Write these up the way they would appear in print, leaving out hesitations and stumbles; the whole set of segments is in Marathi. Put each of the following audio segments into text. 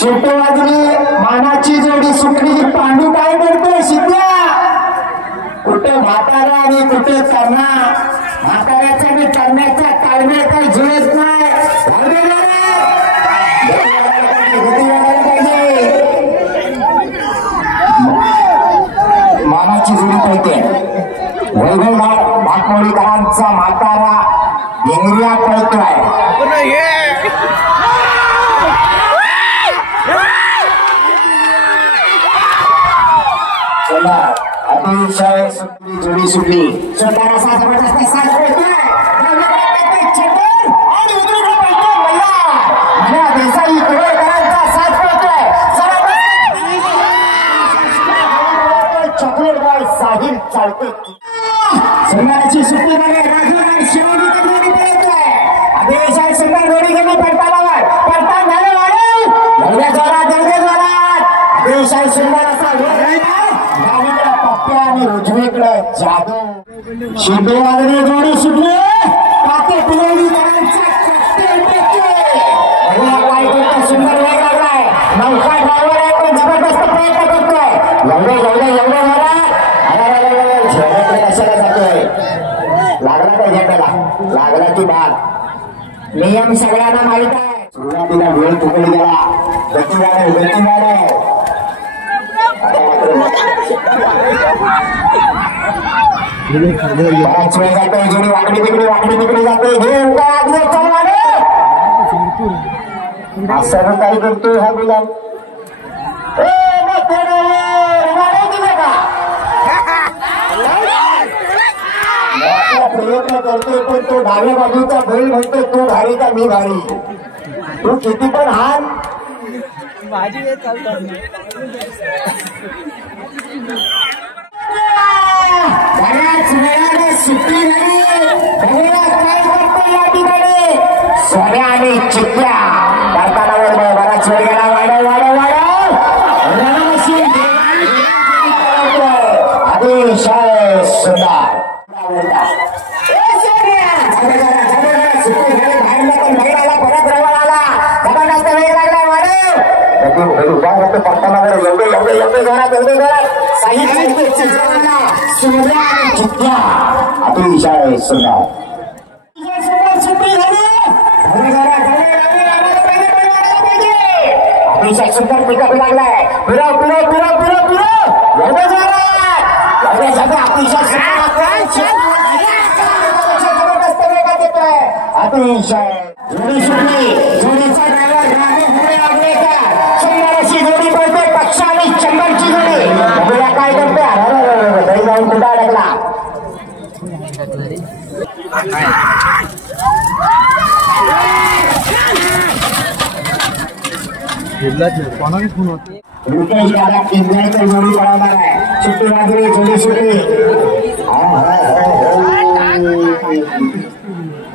शेटे वाजली मानाची जोडी सुटली. पांडू काय करतोय शिद्या? कुठे म्हातारा आणि कुठे करणा. म्हाताऱ्याच्या आणि करण्याच्या ताळमेळ काही जुळत नाही. मानाची जोडी पळते. वैभव भाकवडीकरांचा म्हातारा इंग्रिया पळतोय. अतिशय सुटली जोडी सुटली. स्वतःला साथ जबरदस्त साथ पळतोय. देसाई केवळकरांचा साथ पळतोय. चॉकलेट बॉय साहिल चालते. सोनाराची सुट्टी झाली. राजू आणि शिवाजी जोडी पळतोय. अतिशय सुंदर जोडी गेली. पडताळावर पडताळ झाले वाढव. एवढ्या जोरात एवढ्या जोरात अतिशय सुंदर असा आणि उजवीकडे जाधव. शिंदे वाजले जोडी सुटली. पाते पिलेलीकरांचा सुंदर वेग लागलाय. नौका ड्रायव्हर आहे पण जबरदस्त प्रयत्न करतोय. एवढे झेंड्याकडे कशाला जातोय? लागला काय झेंड्याला? लागला की भाग. नियम सगळ्यांना माहित आहे. सुरुवातीला वेळ तुकडी गेला. गती वाढव. बराच वेळ जातोय. जोडी वाकडी तिकडी जाते. हे असं काय करतोय हा गुलाम? प्रयत्न करतोय पण तो डाव्या बाजूचा बैल म्हणतोय तू भारी का मी भारी. तू किती पण हाल माझी बऱ्याच वेळाने सुट्टी झाली. काय करतो या ठिकाणी? सोन्या आणि चित्त्या करतानावर बराच वेळ गेला. वाढव अतिशय सुंदर महिलाला परत रवळ आला. जबरदस्त वेग लागला. वाढव पडताना एवढे जोरात सूर्या आणि चित्त्या अतिशय सुंदर. अतिशय सुंदर पिकअप लागलाय. फिरव अतिशय जबरदस्त वेगात येतोय. अतिशय जोडी सुटली. जोडीचा ड्रायव्हर सुंदर अशी जोडी पळते. पक्ष आणि चंबलची जोडी. बघूया काय करते. दही जाऊन कुठं अडकला. रुपेश दादा किंजळकर जोडी पळवणार आहे. सुट्टी वाजली. जोडी सुटली.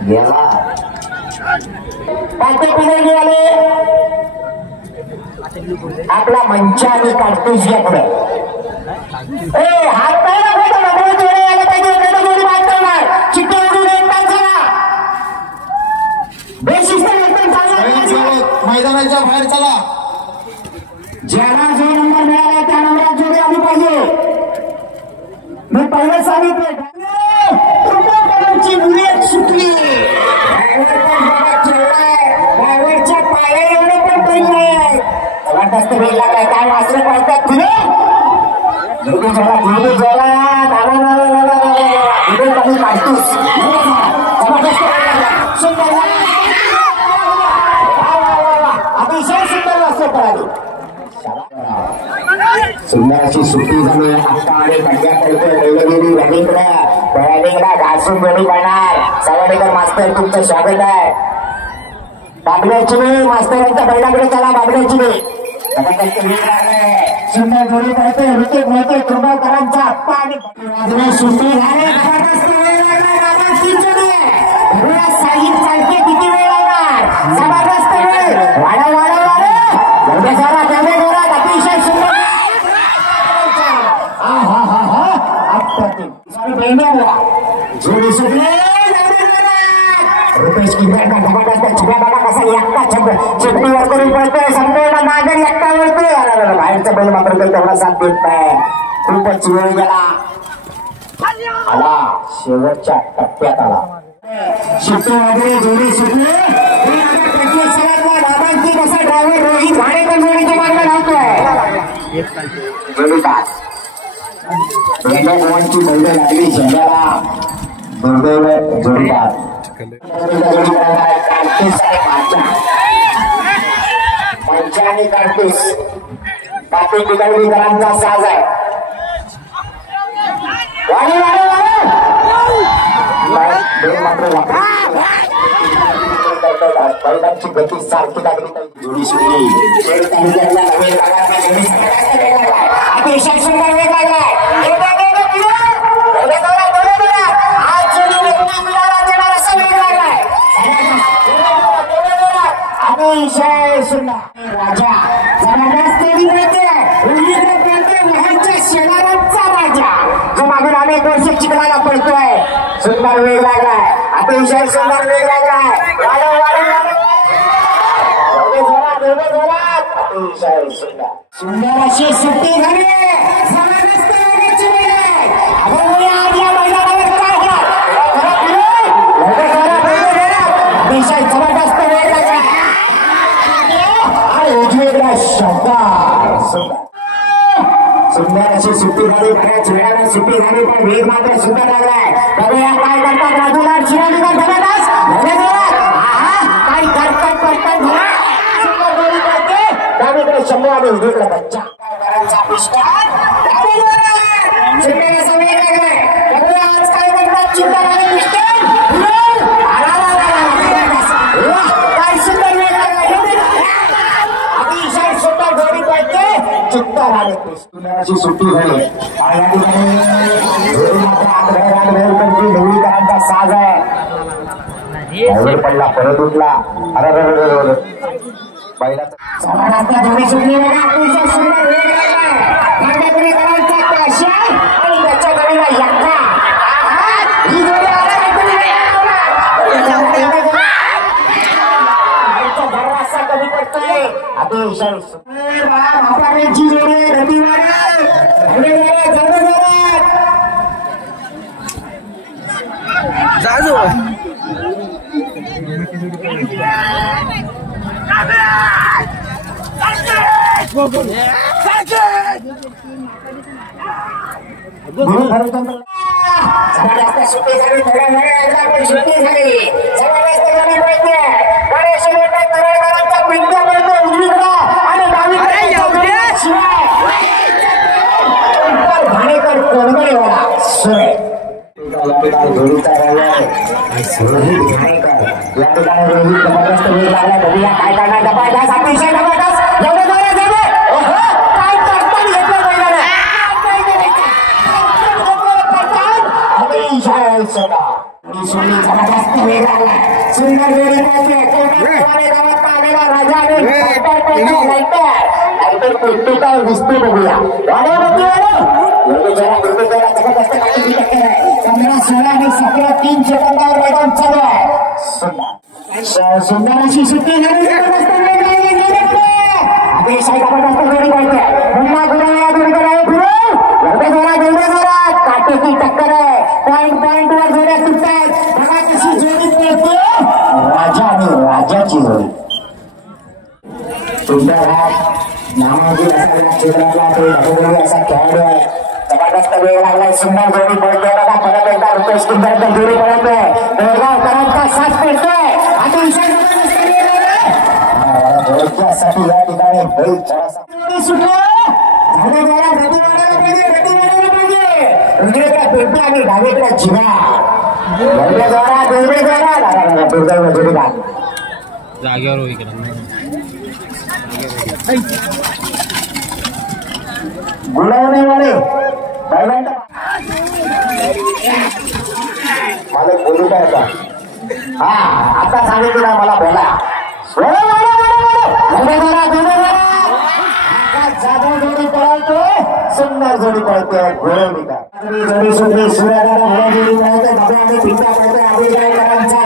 गेला पाते पिलेली आले. आपला मंच आणि काढतोस घ्या पुढे. हात पाहिला जोडी आले पाहिजे. जोडी बाद करणार. चिट्टी उडून एक तास झाला. बेशिस्त मैदानाच्या बाहेर चला. ज्याला जो नंबर मिळाला त्या नंबरात जोडी आली पाहिजे. मी पहिले सांगितले बुलेट सुटली. ड्रायव्हरच्या पाया एवढे पण पडले. जबरदस्त वेग लागलाय. काय वासरे पडतात तुला. काढतोस. अतिशय सुंदर वासरे पळाली. सुंदर अशी सुट्टी झाली. आत्ता आणि पंजाब पडतोय. रनिंगला घासून जोडी पडणार. सावडेकर मास्तर तुमचं स्वागत आहे. बाबड्याची वेळ मास्तरांच्या बैलाकडे चला. बाबड्याची वेळ सुंदर जोडी पडते. ऋतिक मोहिते कृपाकरांचा आत्ता आणि सुट्टी झाली. साहिब चालते. किती वेळ लागणार? जबरदस्त वेळ. वाढव एवढ्या जोरात अतिशय सुंदर. जोडी सुटली. रुपेश किंजळकर जबरदस्त. छुप्या बघा कसा एकटा चिपणीवर करून पळतोय. संपूर्ण मागे एकटा वळतोय. बाहेरचा बैल मात्र काही तेवढा साथ देत नाही. खूपच वेळ गेला. आला शेवटच्या टप्प्यात आला. सुट्टी वगैरे जोडी सुटली. बाबांची कसा ड्रायव्हर रोहित भाडेकर जोडीच्या मागणं धावतोय. जोडीदार बैल लागली झेंड्याला. दुर्दैव जोडीदार पंचाने कार्तिक कार्तिक पिकवलीकरांचा साज आहे. बैलांची गती सारखी लागली जोडी सुटली. अतिशय सुंदर वेग लागलाय. अतिशय सुंदर राजा जबरदस्त शेजारांचा राजा जो मागून अनेक वर्ष चिखलाला पडतोय. सुंदर वेग लागलाय. अतिशय सुंदर वेग लागलाय. अतिशय सुंदर सुंदर अशी सुट्टी झाली. जबरदस्त वेगाची वेग आहे. अतिशय जबरदस्त वेग लागला. सुंदर अशी सुट्टी झाली. बऱ्याच वेळाला सुट्टी झाली पण वेग मात्र सुंदर लागलाय. बघूया काय करतात राजूलाल शिवाजीकर. जबरदस्त काही करतात करतात सुंदर गोळी करते. डावीकडे शंभू आणि उजवीकडे बच्चा सुट्टीचा वेग लागलाय. बघूया आज काय करतात चिंता आणि काय सुंदर वेग लागलाय. अतिशय सुंदर जोडी पडते. चित्ता राहते सुट्टी झाली. या ठिकाणी ढवळीकरांचा साज आहे. पडला परत उठला. अरे बैलाचा जोडी सुटली. अतिशय सुंदर वेग लागलाय. आणि त्याच्या गाडीला एकटा ही जोडी भरवासा कमी पडतोय. अतिशय जी जोडी रविवारी जबरदस्त सुट्टी झाली. थोड्या वेळा पण सुट्टी झाली. जबरदस्त गाडी पडते. गणेश तरेकरांचा पिंड पडतो उजवीकडे आणि डावीकडे शिवाय भाडेकर कोणगडेवाला सोय जोडीचा रोहित भाडेकर. या ठिकाणी रोहित जबरदस्त वेग लागला. बघूया काय करणार. जबरदस्त अतिशय जबरदस्त काय करतात घेतलं बैलाला. अतिशय जबरदस्त वेग लागला. सुंदर जोडी पडते. गावात आलेला राजा लाईटर दिसते. बघूया 15-16 आणि 17-3 सेकंदावर मैदान चालू आहे. सुंदर अशी सुट्टी झाली. जबरदस्त वेग अतिशय जबरदस्त जोडी पडते. पुन्हा गुन्हा जोडीकडे आहे. एवढ्या जोरात काटेची टक्कर आहे. पॉइंट वर जोड्या सुटतात. बघा कशी जोडी पडते. राजा आणि राजाची जोडी. सुंदर हा नामांकित क्षेत्रातला असा खेळाडू आहे. जबरदस्त वेग लागलाय. सुंदर जोडी पडते. बघा परत एकदा रुपेश किंमत जोडी पडते. बेळगावकरांचा साथ पडतोय. अतिशय साठी या ठिकाणी बैल थोडासा सुटला. पेटी आणि डावीकडे जिना जोडीदार जागेवर गुलावणेवाले मला बोलू काय का. हा आता सांगितलं ना मला बोला. जोडी पळतोय. सुंदर जोडी पळतोय. जोडी सुटली. सूर्यदादा जोडी पळतोय. पिंडा पळतोय. अभिजयकरांचा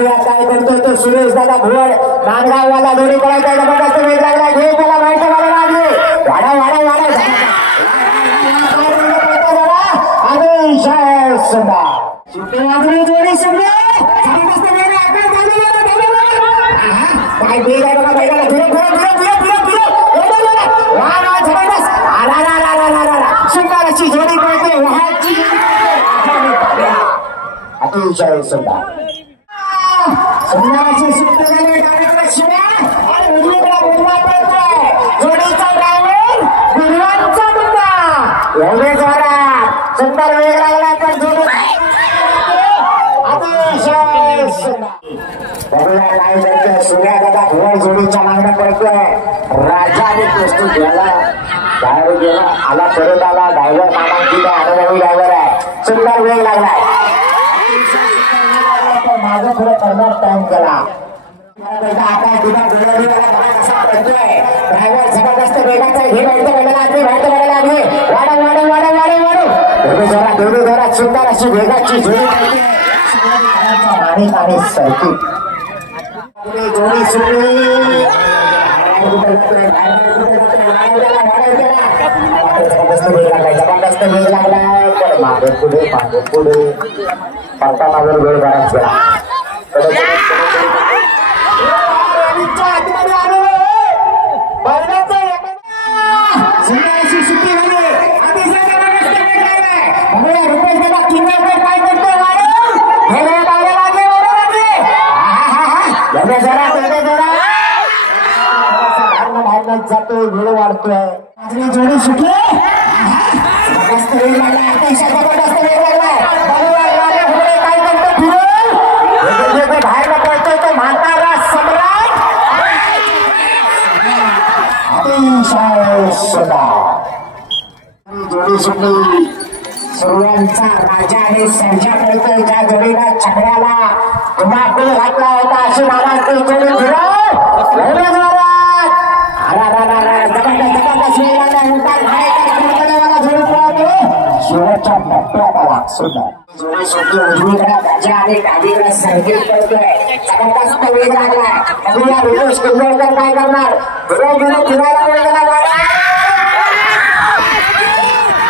बघूया काय करतो तो सुरेश दादा भुवड नांदगाववाला जोडी पळायचा जबरदस्त वेग लागला घे त्याला वाईट मारा लागले वाडा वाडा वाडा अतिशय सुंदर सुट्टीवाजरी जोडी समजा जबरदस्त वेग काय वेग आहे बघा बैलाला फिरत फिरत फिरत फिरत फिरत फिरत वा वा जबरदस्त आला ला ला ला ला ला सुंदर अशी जोडी पळते वाहाची अतिशय सुंदर सुंदर अशी सुट्टी झाली डायरेक्टर शिवाय आणि उजवीकडे मुलगा पळतोय जोडीचा ड्रायव्हर गुरुवांचा मुलगा एवढे जोरात सुंदर वेग लागला पण जोडी अतिशय सुंदर बघूया काय करतोय सूर्या दादा भुवड जोडीच्या मागण्या पडतोय राजा आणि वस्तू गेला बाहेर गेला आला परत आला ड्रायव्हर नामांकित आहे अनुभवी ड्रायव्हर आहे सुंदर वेग लागलाय माझं पुढे करणार टाइम केला आता तुला कसा पडतोय ड्रायव्हर जबरदस्त वेगाचा हे वाढतं वेळेला आधी वाढतं वेळेला आधी वाढा वाढा वाढा वाढा वाढू दोघे जोरात सुंदर अशी वेगाची जोडी माणिक आणि सर्किट जोडी सुटली जबरदस्त वेग लागलाय पण मागे पुढे पडतानावर वेळ बराच गेला सुट्टी झाली रुपेश दादा किंवा काय करतोय जातोय वेळ वाढतोय जोडी सुटली जबरदस्त वेळ लागला अतिशय जबरदस्त वेग लागलाय काय करतो फिरून बाहेर पडतोय तो म्हातारा सम्राट अतिशय सुंदर जोडी सुटली सुरव्यांचा राजा आणि सर्जा पडतोय त्या जोडीला छकड्याला धुमाकूळ घातला होता अशी महाराष्ट्र जोडी फिरव जबरदस्त वेग लागला जोडी पळतो शेवटच्या टप्प्यात आला सुंदर जोडी सुट्टी उजवीकडे राजा आणि डावीकडे सर्किट करतोय जबरदस्त वेग लागलाय बघूया रुपेश किंजळकर काय करणार फिरायला वेळ गेला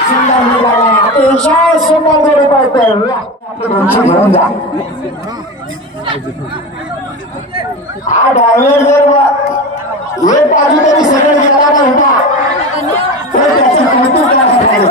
सुंदर वेग लागलाय अतिशय सुंदर जोडी पळतोय आपली दोनशे घेऊन जा हा ड्रायव्हर जर एक बाजू तरी सगळं गेला होता तर त्याचं कौतुक करायचं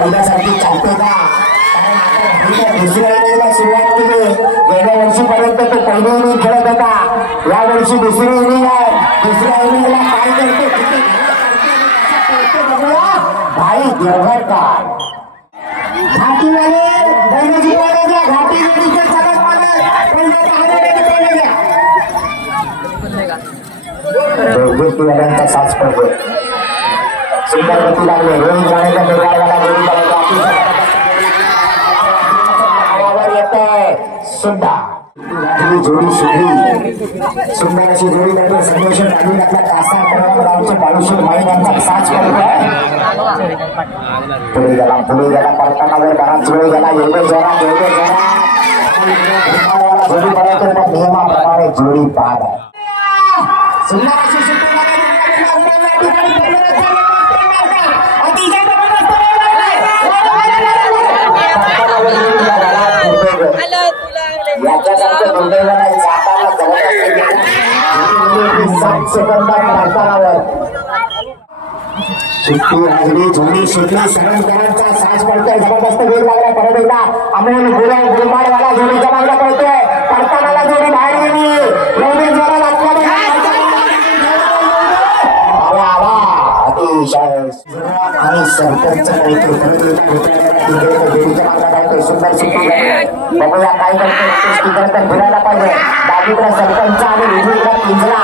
पहिल्यासारखी चालते का दुसऱ्या इनिंगला सुरुवात केली गेल्या वर्षीपर्यंत तो पहिली इनिंग खेळत होता या वर्षी दुसरी इनिंग आहे दुसऱ्या इनिंगला काय करतो भाई देवघरकर घाटीवाले दैनजी घाटी जोडीचे सगळ्यात गोष्टीवाल्यांचा साथ पडतो सुंदर गती लागले रोहित राणेचा निर्धाराला जोडी येतोय सुंदर जोडी सुटली सुंदर अशी जोडी करतो संदेश टाकून आपला कासा गावचे बाळूशेठ माई यांचा साथ पडतोय पुढे गेला पडताना वेळ बराच वेळ गेला एवढे जोरात जोडी पडतो पण नियमाप्रमाणे जोडी बाद आहे सुंदर अशी सुट्टी याच्यासारखं दुर्दैवाने जाताना जबरदस्त 7 सेकंदात भारतावर सुट्टी वाजली जोडी सुटली सरंकरांचा साज पडतोय जबरदस्त वेग लागला परत एकदा अमोल गुरबाडवाला जोडीच्या मागला पडतोय पडताना जोडी बाहेर गेली एवढी जोरा लागला अतिशय आणि सुंदर सुट्टी बघूया काय करतो फिरायला पाहिजे डावीकडे सरपंच आणि उजवीकडे पिंजरा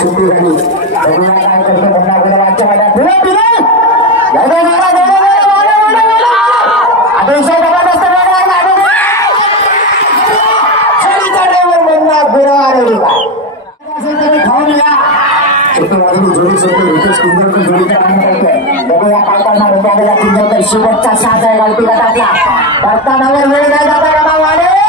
सुट्टी झाली बघूया काय करतो पुन्हा गुलाबाच्या शेवटचा साथ आहे गलती गटातला करताना वेळ जाता